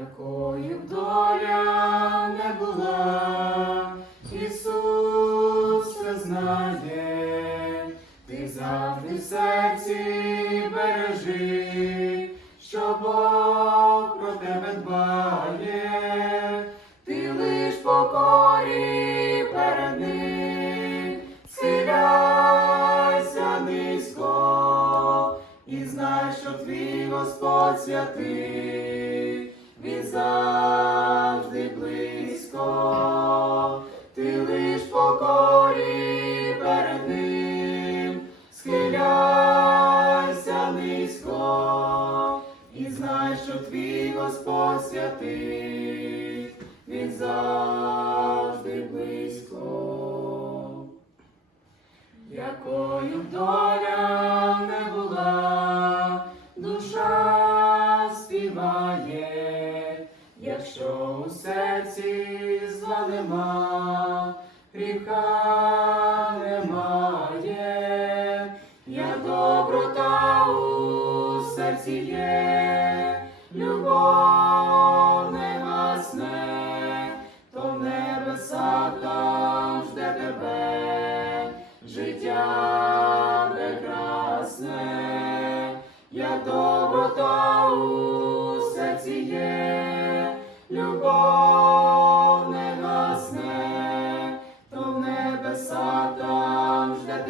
Якою б доля не була, Ісус все знає, ти завжди в серці бережи, що Бог про тебе дбає, ти лиш покорі перед ним, схиляйся низько, і знай, що твій Господь святий, він завжди близько, ти лиш покорі перед ним, схиляйся низько, і знай, що твій Господь святий, він завжди серці зла нема, гріха немає, як доброта у серці є, любов не гасне, то в небесах там жде тебе життя прекрасне, як доброта у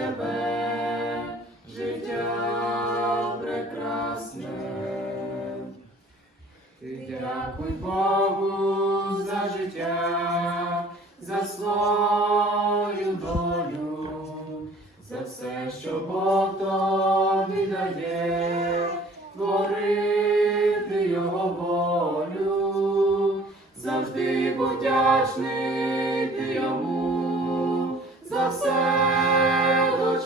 тебе життя прекрасне. Ти дякуй Богу за життя, за свою долю, за все, що Бог тобі дає, творити Його волю, завжди будь ти йому, за все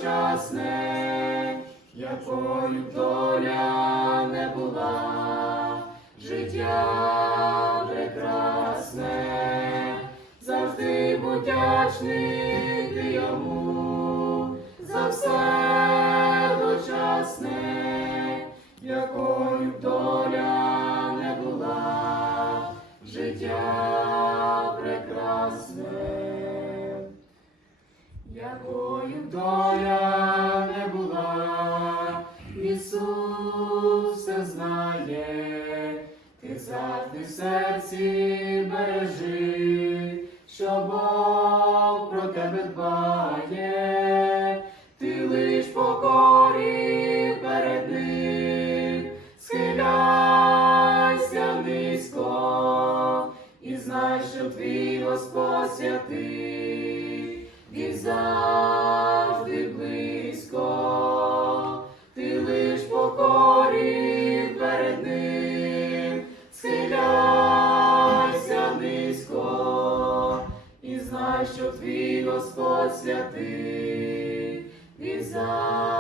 дочасне, якою доля не була, життя прекрасне, завжди будь вдячний ти йому, за все дочасне, якою доля не була, життя прекрасне. Б доля не була, Ісус все знає, ти завжди в серці бережи, що Бог про тебе дбає, ти лиш покорі перед ним, схиляйся низько, і знай, що твій Господь святий, він завжди близько, ти лиш покорі перед ним, схиляйся низько, і знай, що твій Господь святий, він завжди.